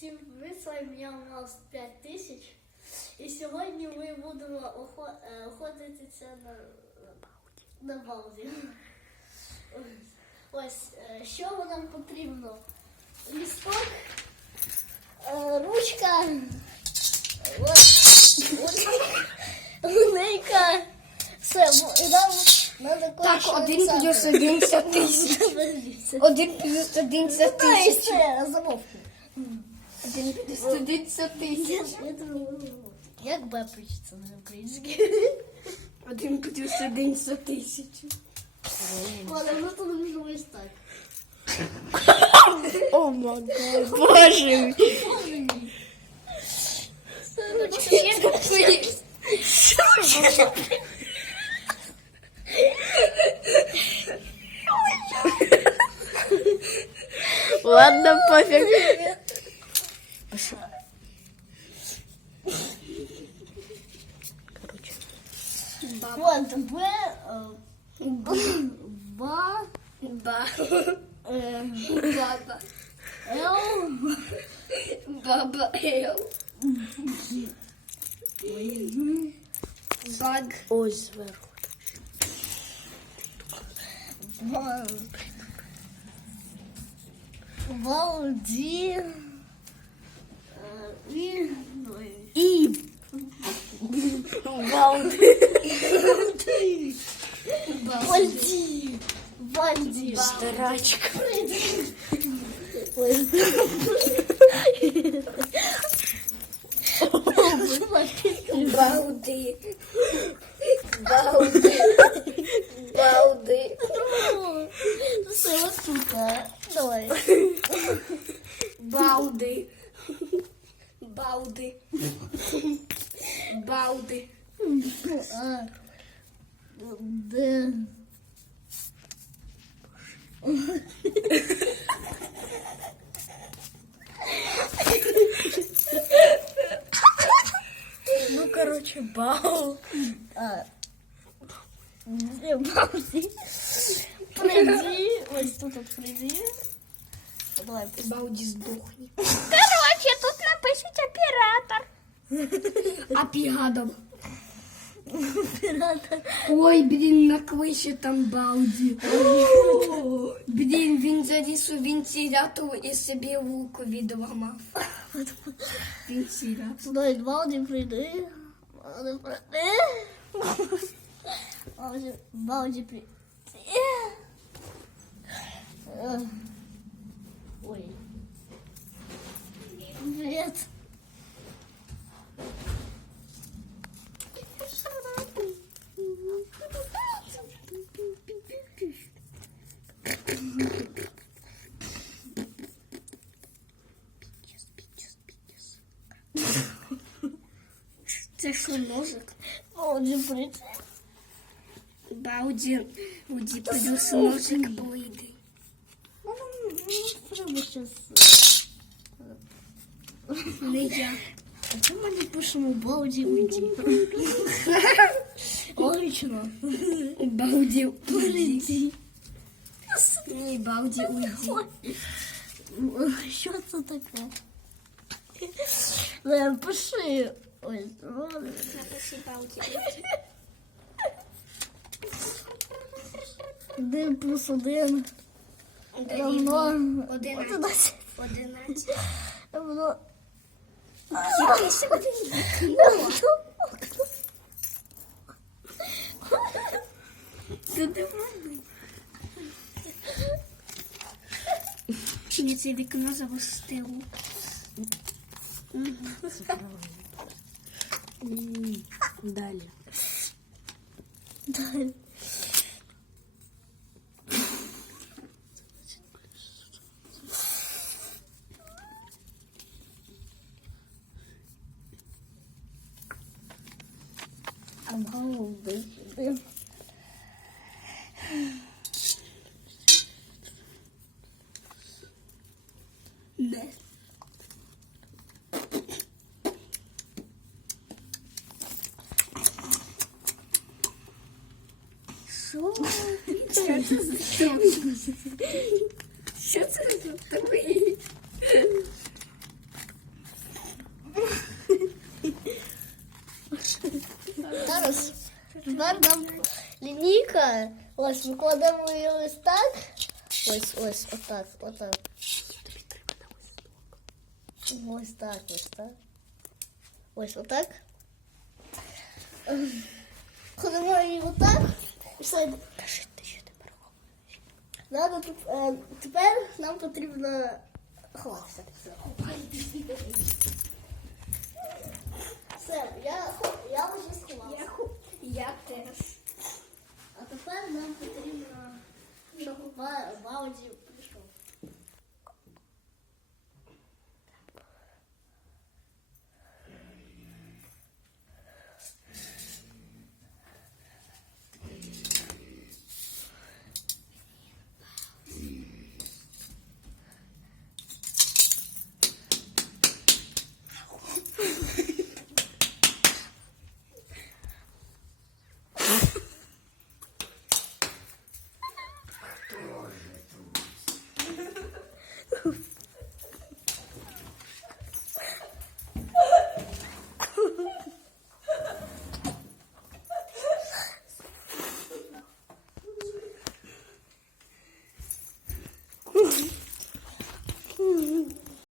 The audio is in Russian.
Всім привіт, с вами я у нас 5 тисяч. І сьогодні ми будемо е, охотитися на на балді. Ось, е, що нам потрібно? Лісток, е, ручка, ось, лунейка. Все, і нам треба Так, один плюс одинадцять ну, тисяч. Один плюс одинадцять тисяч. Замовки. 150 тисяч. Як бабичиться на українській? 150 тисяч. Ладно, ну то не можу так. О, май боже мій. Ладно, пофиг. Вот, Б, е, Ба, Ба. е, Баба. Л, Баба Ел. Баг. Ось зверху. Ба, Балді, е, і, ой, І. Балди. Вальді, Вальді, Старачка. Ой. Балди. Балди. Балди. Все, вот тут, а. Давай. Балди. Балди. Балди. Ну, короче, бал. А. Де Балді? Прийди. Ось тут от прийди. Давай, Балди сдохни. Короче, тут напишіть оператор. Апигадом. оператор. Ой, блін, на криші там Балді. Блін, він заліз у вентилятор і собі руку відламав. Вентилятор. Давай, Балді, прийди. Балді, прийди. Балді, Балді, прийди. Е. Ой. Привет. Це що, ножик? Балді, прийди. Балді, Балді плюс ножик блидий. Треба щас. Не я. А чому ми не пишемо Балді уйди? Логічно. Балді уйди. Уйди. Ні, Балді уйди. Що це таке? os bolos. Dá pra cheirar o direito? Dei. É o nome. Odenate. É o nome. Que isso Tinha que que nós vamos ter. Далі. Далі. А голову сюди. Не. Що? сейчас це за Що це за твої? Зараз тепер нам лінійка. Ось ми кладемо її ось так. Ось, ось, отак, отак. Ось так, вот так. Ось отак. Ходимо її. Все. Кажи, ти що тепер робиш? Надо тут, е, тепер нам потрібно ховатися. Все, Все, я, хо- я вже сховався. Я теж. А тепер нам потрібно, щоб Ба- Бауді